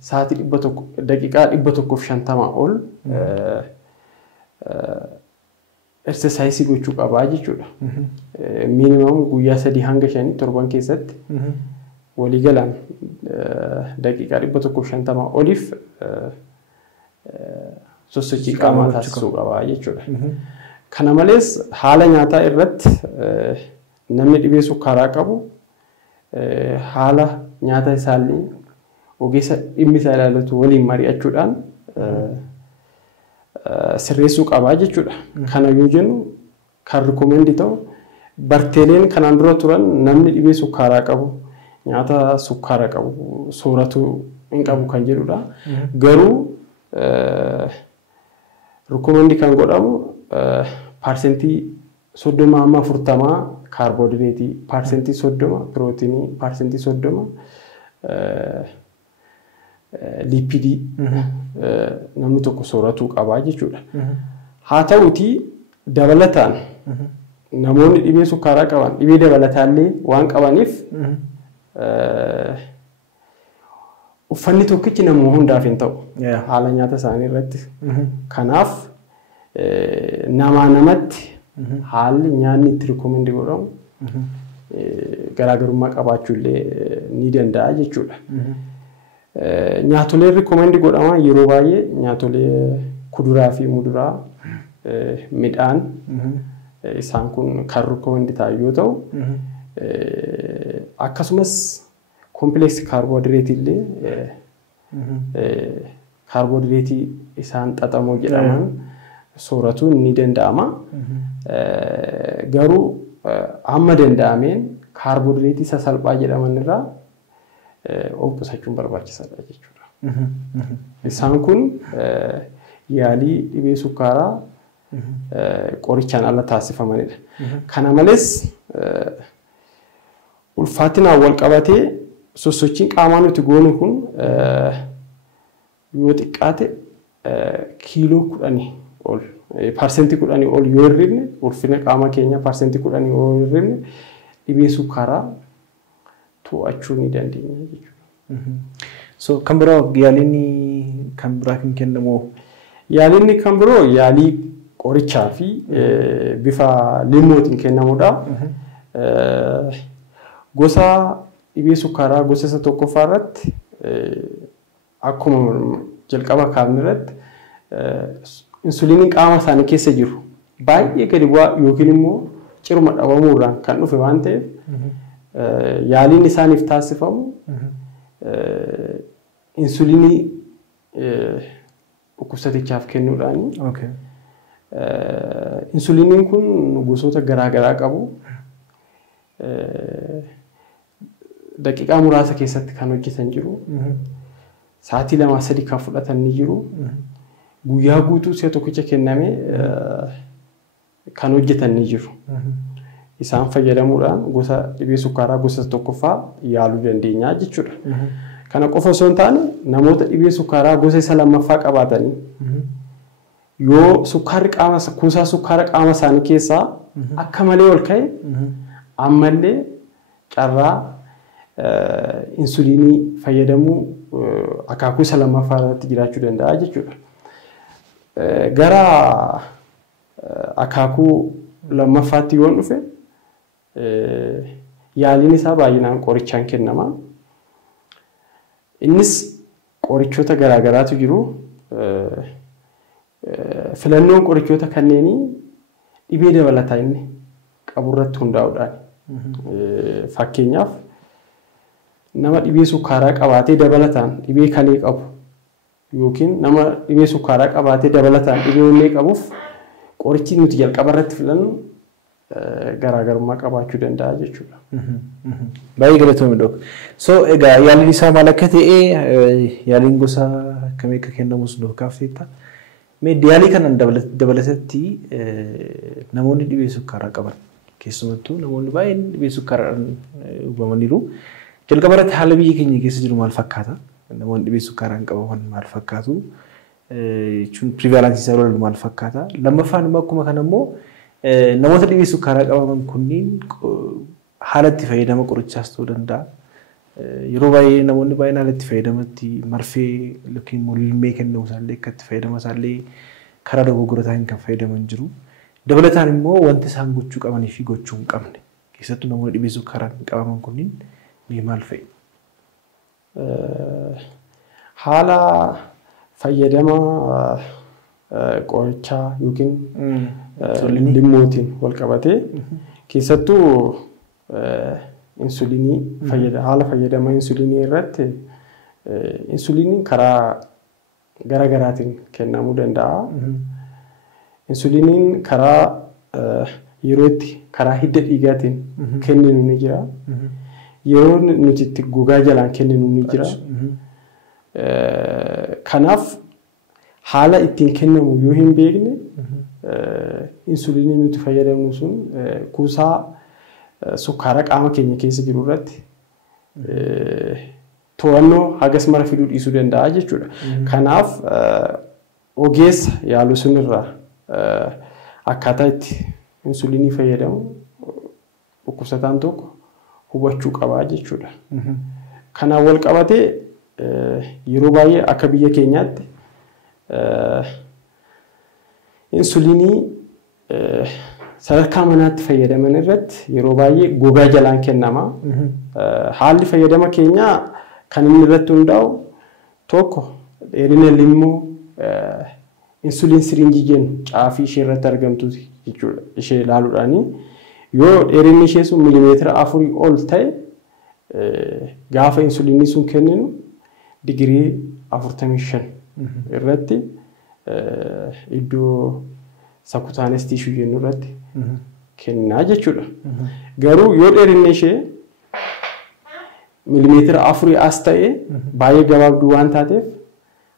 sa'aatii 100 daqiiqaa 150 ol exercise gochuu qabaa jechuudha. Minimum guyyaa 3 hanga 5 torban keessatti waliigalaan daqiiqaa 150 oliif sosochii qaamaa taasisuu qabaa jechuudha. Kana malees haala nyaataa irratti namni dhibee sukkaaraa qabu haala nyaata isaallee ogeessa dhimmi isaa ilaallatu waliin mari'achuudhaan sirreessuu qabaa jechuudha. Kana yoo jennu kan rikoomendii ta'u barteeleen kanaan dura turan namni dhibee sukkaaraa qabu nyaata sukkaara qabu sooratuu hin qabu kan jedhudha. Garuu rikoomendii kan godhamu parsentii 30-40 kaarbohidireetii, parsentii 30 pirootinii, parsentii 30 liipidii namni tokko sooratuu qabaa jechuudha. Haa ta'uutii dabalataan namoonni dhibee sukkaaraa qaban dhibee dabalataallee waan qabaniif uffanni tokkichi nama hundaaf hin ta'u haala nyaata isaanii irratti. Kanaaf namaa namatti haalli nyaanni itti rikomendi godhamu garaagarummaa qabaachuu illee ni danda'a jechuudha. Nyaatolee rikomendi godhaman yeroo baay'ee nyaatolee kuduraa fi muduraa midhaan isaan kun kan rikomendi ta'an yoo ta'u akkasumas complex carbohydrate illee carbohydrate isaan xaxamoo jedhaman sooratuun ni danda'ama. Garuu amma danda'ameen carbohydrate isa salphaa jedhaman irraa of qusachuun barbaachisaadha jechuudha. Isaan kun yaalii dhibee sukkaaraa qorichaan ala taasifamanidha. Kana malees ulfaatinaan wal qabatee sosochiin qaamaa nuti goonu kun yoo xiqqaate kiiloo 10 ol parsentii 10 ol yoo hirribne ulfina qaama keenya parsentii 10 ol hirribne dhibee sukkaaraa to'achuu ni dandeenya jechuudha. So kan biroo yaaliin kan biraa kan kennamu yaaliin kan biroo yaalii qorichaa fi bifa limootiin kennamudha. Gosa dhibee sukkaaraa gosa isa tokkoffaa irratti akkuma jalqaba kaafne irratti insuliiniin qaama isaanii keessa jiru baay'ee gadi bu'aa yookiin immoo ciruma dhabamuudhaan kan dhufe waan ta'eef yaaliin isaaniif taasifamu insuliinii dhukkubsatichaaf kennuudhaani. Insuliiniin kun gosoota garaagaraa qabu. Daqiiqaa muraasa keessatti kan hojjetan jiru. Sa'aatii 2-3 kan fudhatan ni jiru. Guyyaa guutuu si'a tokkicha kennamee kan hojjetan ni jiru. Isaan fayyadamuudhaan gosa dhibee sukkaaraa gosa tokkoffaa yaaluu dandeenya jechuudha. Kana qofa osoo hin taane namoota dhibee sukkaaraa gosa isa lammaffaa qabaatanii yoo sukkaarri kuusaa sukkaara qaama isaanii keessaa akka malee ol ka'e ammallee carraa insuliinii fayyadamuu akaakuu isa lammaffaa irratti jiraachuu danda'a jechuudha. Gara akaakuu lammaffaatti yoo dhufe yaaliin isaa baay'inaan qorichaan kennama. Innis qorichoota garaagaraatu jiru. Filannoon qorichoota kanneenii dhibee dabalataa inni qabu irratti hundaa'uudhaan. Fakkeenyaaf nama dhibee sukkaaraa qabaatee dabalataan dhibee kalee qabu yookiin nama dhibee sukkaaraa qabaatee dabalataan dhibee onnee qabuuf qorichi nuti jalqaba irratti filannu garaagarummaa qabaachuu danda'a jechuudha. Baay'ee galatoomii dhook. So egaa yaaliin isaa maal akka ta'e yaaliin gosa akkamii akka kennamus nuuf kaafteetta. Yaalii kanan dabalatatti namoonni dhibee sukkaaraa qaban keessumattuu namoonni baay'een dhibee sukkaaraan hubamaniiru. Jalqaba irratti haala biyya keenya keessa jiru maal fakkaata? Namoonni dhibee sukkaaraan qabaman maal fakkaatu? Prevalence isaa lolu maal fakkaata? Lammaffaan immoo akkuma kana immoo namoota dhibee sukkaaraa qabaman kunniin haala itti fayyadama qorichaas ta'uu danda'a. Yeroo baay'ee namoonni baay'een haala itti fayyadamatti marfee yookiin mul'ilmee kennamu isaallee akka itti fayyadama isaallee karaa dogoggorataan kan fayyadaman jiru. Dabalataan immoo wanti isaan gochuu qabanii fi gochuu hin qabne keessattuu namoonni dhibee sukkaaraan qabaman kunniin maal fa'i? Haala fayyadama qorichaa yookiin limmootiin wal qabatee keessattuu insuliinii haala fayyadama insuliinii irratti insuliiniin karaa garaagaraatiin kennamuu danda'a. Insuliiniin karaa yeroo itti karaa hidda dhiigaatiin kenninu ni jira. Yeroo nuti itti gogaa jalaan kenninu ni jira. Kanaaf haala ittiin kennamu yoo hin beekne insuliinii nuti fayyadamnu sun kuusaa sukkaara qaama keenya keessa jiru irratti to'annoo hagas mara fiduu dhiisuu danda'a jechuudha. Kanaaf ogeessa yaaluu sun irraa akkaataa itti insuliinii fayyadamu dhukkubsataan tokko hubachuu qabaa jechuudha. Kanaan wal qabatee yeroo baay'ee akka biyya keenyaatti insuliinii sadarkaa manaatti fayyadaman irratti yeroo baay'ee gogaa jalaan kennama. Haalli fayyadama keenyaa kan inni irratti hundaa'u tokko dheerina limmuu insuliin siriinjii jennu caafii ishee irratti argamtu jechuudha. Ishee ilaaluudhaani yoo dheerinni ishee sun milimeetira 4 ol ta'e gaafa insuliinii sun kenninu digirii 45 irratti iddoo sakutaanes tiishuu jennu irratti kennaa jechuudha. Garuu yoo dheerinni ishee milimeetira 4 as ta'e baay'ee gabaabduu waan taateef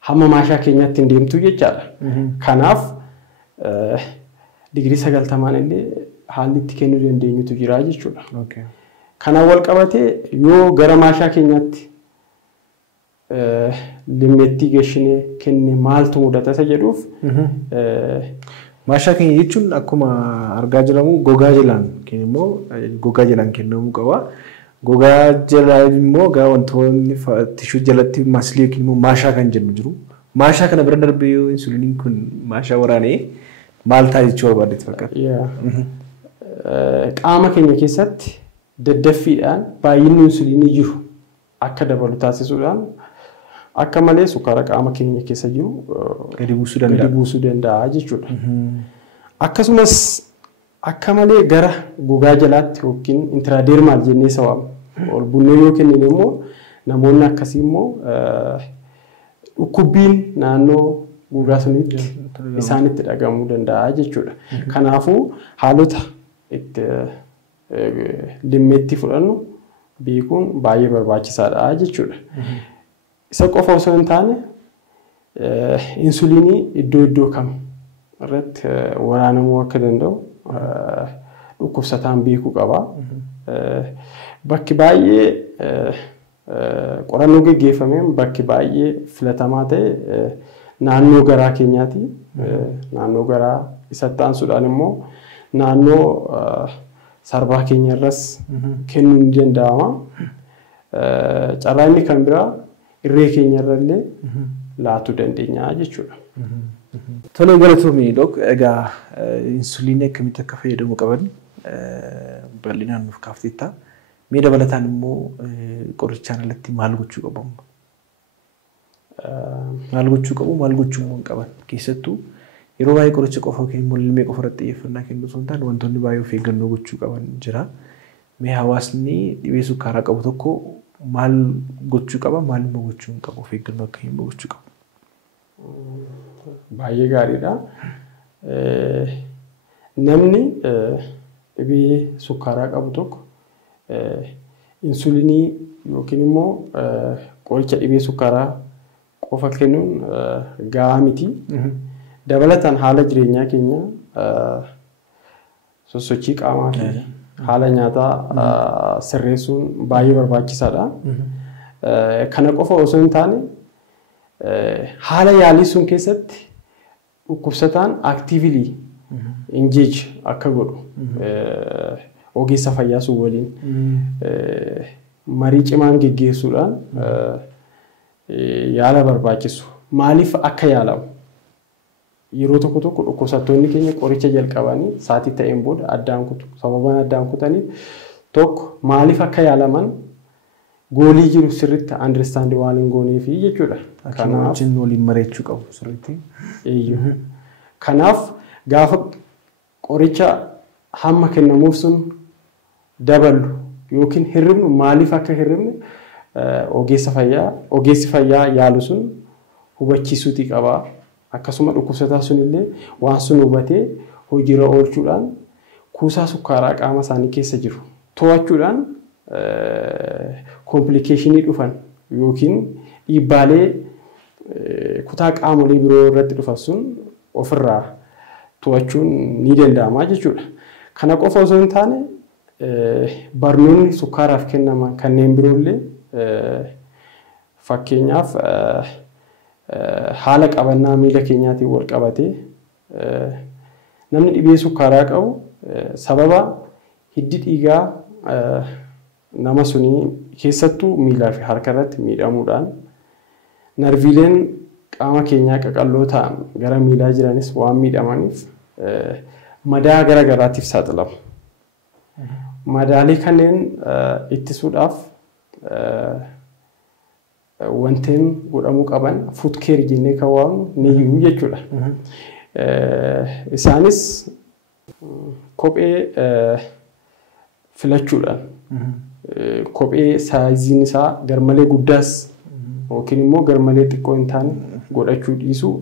hamma maashaa keenyaatti hin deemtu jechaadha. Kanaaf digirii 90 illee haalli itti kennuu dandeenyutu jira jechuudha. Kanaan wal qabatee yoo gara maashaa keenyaatti limmeettii geessinee kenne maaltu mudata isa jedhuuf maashaa keenya jechuun akkuma argaa jirru gogaa jalaan immoo gogaa jalaan kennamuu qaba. Gogaa jalaan immoo gaa wantoonni tishuu jalatti maslii yookiin immoo maashaa kan jennu jiru. Maashaa kana bira darbee yoo insuliiniin kun maashaa waraanee maal ta'a jechuu barbaaddeetti fakkaata? Qaama keenya keessatti daddaffiidhaan baay'inni insuliinii jiru akka dabalu taasisuudhaan akka malee sukkaara qaama keenya keessa jiru gadi buusuu danda'a jechuudha. Akkasumas akka malee gara gogaa jalaatti yookiin intraadermaal jennee sawamu ol bunnee yoo kennine immoo namoonni akkasii immoo dhukkubbiin naannoo gogaa sunitti isaanitti dhagamuu danda'a jechuudha. Kanaafuu haalota itti limmeetti fudhannu beekuun baay'ee barbaachisaadha jechuudha. Isa qofa osoo hin taane insuliinii iddoo kam irratti waraanamuu akka danda'u dhukkubsataan beekuu qaba. Bakki baay'ee qorannoo gaggeeffameen bakki baay'ee filatamaa ta'e naannoo garaa keenyaati. Naannoo garaa isatti aansuudhaan immoo naannoo sarbaa keenya irras kennuu ni danda'ama. Carraa inni kan biraa irree keenya irrallee laatuu dandeenya jechuudha. Tole galatoomii dok egaa insuliinii akkamitti akka fayyadamu qaban bal'inaan nuuf kaafteetta. Mee dabalataan immoo qorichaan alatti maal gochuu qabu? Maal gochuu qabu? Maal gochuu hin qaban? Keessattuu yeroo baay'ee qoricha qofa yookiin immoo lilmee qofa irratti xiyyeeffannaa kennuu osoo hin taane wantoonni baay'ee of eeggannoo gochuu qaban jira. Mee hawaasni dhibee sukkaaraa qabu tokko maal gochuu qaba? Maal immoo gochuu hin qabu? Of eeggannoo akkamii immoo gochuu qabu? Baay'ee gaariidha. Namni dhibee sukkaaraa qabu tokko insuliinii yookiin immoo qoricha dhibee sukkaaraa qofa kennuun gahaa miti. Dabalataan haala jireenyaa keenya sosochii qaamaa fi haala nyaataa sirreessuun baay'ee barbaachisaadha. Kana qofa osoo hin taane haala yaalii sun keessatti dhukkubsataan aktiivili ingeej akka godhu ogeessa fayyaa sun waliin marii cimaan geggeessuudhaan yaala barbaachisu maaliif akka yaalamu yeroo tokko tokko dhukkubsattoonni keenya qoricha jalqabanii saatii ta'een booda addaan kutu. Sababaan addaan kutaniif tokko maaliif akka yaalaman goolii jiru sirriitti understand waan hin gooneefi jechuudha. Kanaaf waliin mari'achuu qabu sirriitti. Kanaaf gaafa qoricha hamma kennamuuf sun dabalu yookiin hirribnu maaliif akka hirribne ogeessi fayyaa yaalu sun hubachiisuutii qaba. Akkasuma dhukkubsataa sun illee waan sun hubatee hojiirra oolchuudhaan kuusaa sukkaaraa qaama isaanii keessa jiru to'achuudhaan komplikeeshinii dhufan yookiin dhiibbaalee kutaa qaamolee biroo irratti dhufan sun ofirraa to'achuun ni danda'ama jechuudha. Kana qofa osoo hin taane barnoonni sukkaaraaf kennaman kanneen biroollee fakkeenyaaf haala qabannaa miila keenyaatiin wal qabatee namni dhibee sukkaaraa qabu sababa hiddi dhiigaa nama sunii keessattuu miilaa fi harka irratti miidhamuudhaan narviileen qaama keenyaa qaqalloo ta'an gara miilaa jiranis waan miidhamaniif madaa gara garaatiif saaxilamu. Madaalee kanneen ittisuudhaaf wanteen godhamuu qaban foot care jennee kan waamnu ni jiru jechuudha. Isaanis kophee filachuudhaan kophee saayiziin isaa garmalee guddaas yookiin immoo garmalee xiqqoo hin taane godhachuu dhiisuu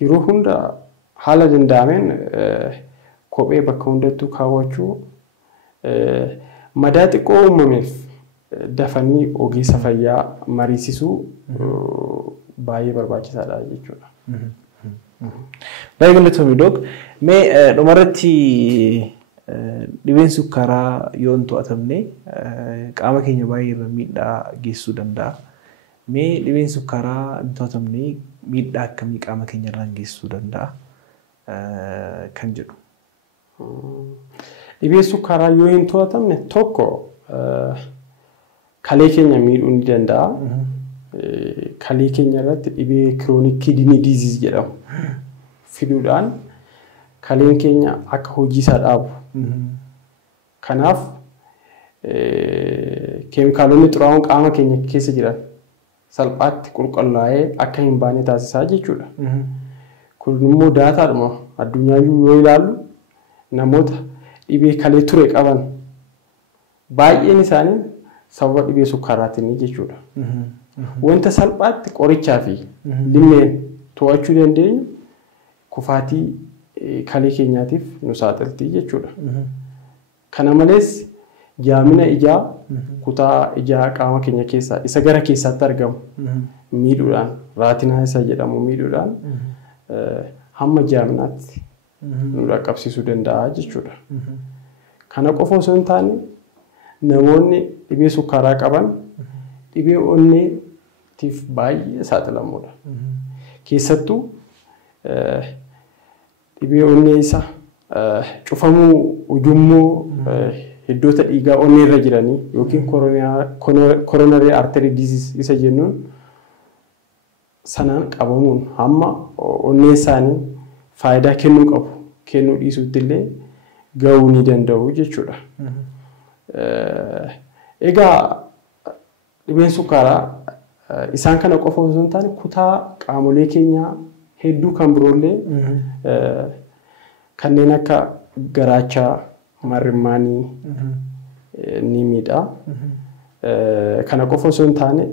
yeroo hunda haala danda'ameen kophee bakka hundattuu kaawwachuu madaa xiqqoo uumameef dafanii ogeessa fayyaa mariisisuu baay'ee barbaachisaadha jechuudha. Baay'ee galatoomii Dook. Mee dhumarratti dhibeen sukkaaraa yoo hin to'atamne qaama keenya baay'ee irra miidhaa geessisuu danda'a. Mee dhibeen sukkaaraa hin to'atamne miidhaa akkamii qaama keenya irraan geessisuu danda'a kan jedhu. Dhibeen sukkaaraa yoo hin to'atamne tokko kalee keenya miidhuu ni danda'a. Kalee keenya irratti dhibee kiroonik kidney disease jedhamu fiduudhaan kaleen keenya akka hojii isaa dhaabu. Kanaaf keemikaalonni xuraa'oon qaama keenya keessa jiran salphaatti qulqullaa'ee akka hin baane taasisaa jechuudha. Kun immoo daataadhuma addunyaa yoo ilaallu namoota dhibee kalee ture qaban baay'een isaanii sababa dhibee sukkaaraatiin jechuudha. Wanta salphaatti qorichaa fi limmeen to'achuu dandeenyu kufaatii kalee keenyaatiif nu saaxilti jechuudha. Kana malees jaamina ijaa kutaa ijaa qaama keenya keessaa isa gara keessaatti argamu miidhuudhaan raatinaa isa jedhamu miidhuudhaan hamma jaaminaatti nu dhaqqabsiisuu danda'a jechuudha. Kana qofa osoo hin taane namoonni dhibee sukkaaraa qaban dhibee onneetiif baay'ee saaxilamuudha. Keessattuu dhibee onnee isa cufamuu ujummoo iddoota dhiigaa onnee irra jiranii yookiin coronary artery disease isa jennuun sanaan qabamuun hamma onnee isaanii faayidaa kennuu qabu kennuu dhiisuutti illee ga'uu ni danda'u jechuudha. Egaa dhibeen sukkaaraa isaan kana qofa osoo hin taane kutaa qaamolee keenyaa hedduu kan biroollee kanneen akka garaachaa, marrimmaanii ni miidha. Kana qofa osoo hin taane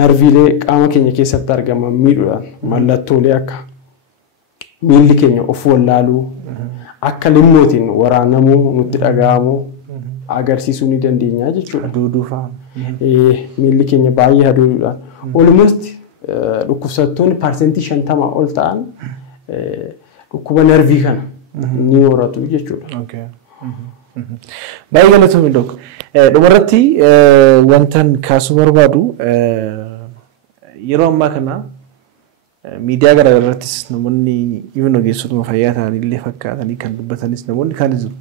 narviilee qaama keenya keessatti argaman miidhuudhaan mallattoolee akka miilli keenya of wallaaluu akka limmootiin waraanamuu nutti dhaga'amuu agarsiisuu ni dandeenya jechuudha. Duuduufaa. Miilli keenya baay'ee haduudhaan almost dhukkubsattoonni parsentii 50 ol ta'an dhukkuba narvii kana ni horatu jechuudha. Baay'ee galatoomii Dook. Dhumarratti wantan kaasuu barbaadu yeroo ammaa kana miidiyaa garaa garaattis namoonni even ogeessotuma fayyaa ta'anii illee fakkaatanii kan dubbatanis namoonni kaanis jiru.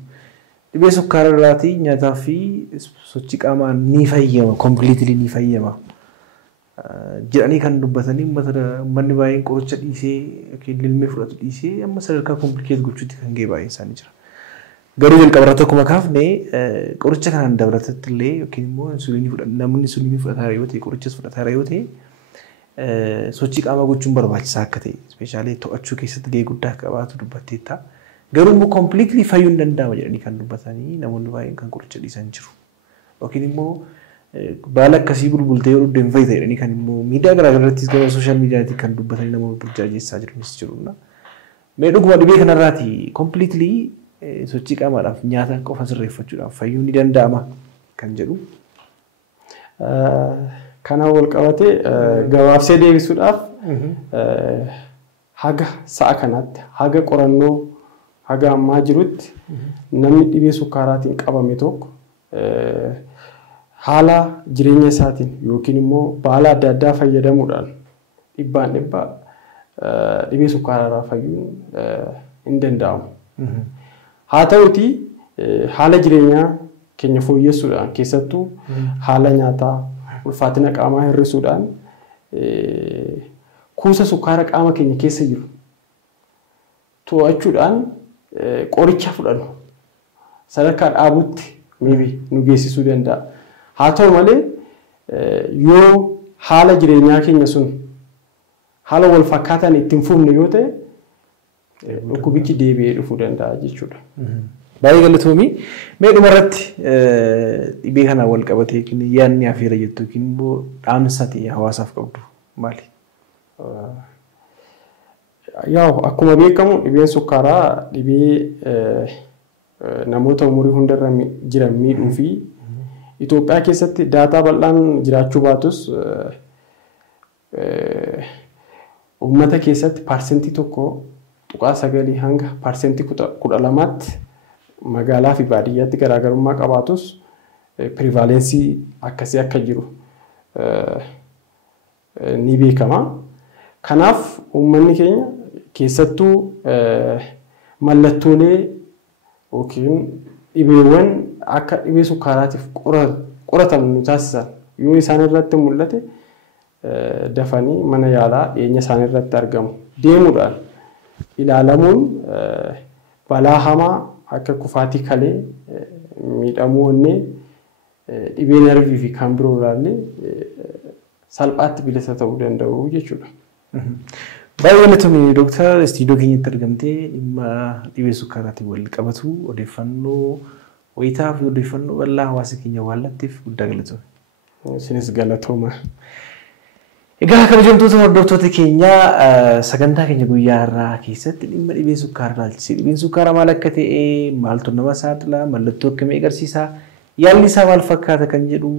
Dhibee sukkaaraa irraatii nyaataa fi sochii qaamaa ni fayyama, completely ni fayyama. Jedhanii kan dubbatanii uummanni baay'een qoricha dhiisee yookiin lilmee fudhatu dhiisee amma sadarkaa komplikeet gochuutti kan ga'e baay'een isaanii jira. Garuu jalqaba irratti akkuma kaafne qoricha kanaan dabalatatti illee yookiin immoo namni insuliinii fudhataa yoo ta'e qorichas fudhataa yoo ta'e sochii qaamaa gochuun barbaachisaa akka ta'e ispeeshaalee to'achuu keessatti gahee guddaa qabaatu dubbatteetta. Garuu immoo completely fayyuu hin danda'ama jedhanii kan dubbatanii namoonni baay'een kan qoricha dhiisan jiru. Yookiin immoo baala akkasii bulbultee yoo dhugde hin fayyita jedhanii kan immoo miidiyaa garaa garaattis gara sooshaal miidiyaatti kan dubbatanii namoonni burjaajessaa jiranis jiru. Mee dhuguma dhibee kanarraati completely sochii qaamaadhaaf nyaata qofa sirreeffachuudhaaf fayyuu ni danda'ama kan jedhu. Kana wal qabatee gabaabsee deebisuudhaaf haga sa'a kanaatti haga qorannoo haga ammaa jirutti namni dhibee sukkaaraatiin qabame tokko haala jireenya isaatiin yookiin immoo baala adda addaa fayyadamuudhaan dhibbaan dhibbaa dhibee sukkaaraarraa fayyuun hin danda'amu. Haa ta'uti haala jireenyaa keenya fooyyessuudhaan keessattuu haala nyaataa ulfaatina qaamaa hir'isuudhaan kuusa sukkaara qaama keenya keessa jiru to'achuudhaan qoricha fudhannu sadarkaa dhaabutti nu geessisuu danda'a. Haa ta'u malee yoo haala jireenyaa keenya sun haala wal fakkaataan ittiin fufne yoo ta'e dhukkubichi deebi'ee dhufuu danda'a jechuudha. Baay'ee galatoomii. Mee dhumarratti dhibee kanaan wal qabatee yaadni afeera jettu yookiin immoo dhaamsa ta'e hawaasaaf qabdu maali? Akkuma beekamu dhibeen sukkaaraa dhibee namoota umurii hundarra jiran miidhuu fi Itoophiyaa keessatti daataa bal'aan jiraachuu baatus uummata keessatti parsentii 1.9 hanga parsentii 12tti magaalaa fi baadiyyaatti garaagarummaa qabaatus prevalensii akkasii akka jiru ni beekama. Kanaaf uummanni keenya keessattuu mallattoolee yookiin dhibeewwan akka dhibee sukkaaraatiif qoratamu nu taasisan yoo isaan irratti mul'ate dafanii mana yaalaa dhiyeenya isaan irratti argamu deemuudhaan ilaalamuun balaa hamaa akka kufaatii kalee miidhamuu onnee dhibee narvii fi kan biroo irraallee salphaatti bilisa ta'uu danda'u jechuudha. Baay'ee galatoomii Dooktar istiidiyoo keenyatti argamtee dhimma dhibee sukkaaraatiin wal qabatu odeeffannoo wayitaa fi odeeffannoo bal'aa hawaasa keenya waan latteef guddaa galatoome. Isinis galatooma. Egaa kabajamtoota hordoftoota keenya sagantaa keenya guyyaa irraa keessatti dhimma dhibee sukkaaraa ilaalchisee dhibeen sukkaaraa maal akka ta'e maaltu nama saaxila mallattoo akkamii agarsiisa yaalli isaa maal fakkaata kan jedhu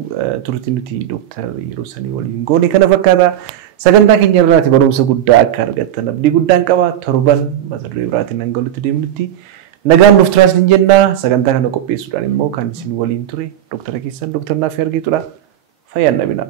turtii nuti Dooktar yeroo sanii waliin goone kana fakkaata. Sagantaa keenya irraati barumsa guddaa akka argattan abdii guddaan qaba torban mata duree biraatiin hangalutti deemnutti nagaan nuuf turaas ni jenna sagantaa kana qopheessuudhaan immoo kan isin waliin ture Dooktara keessan Dooktar Naaffii Argeetudha fayyaan dhabina.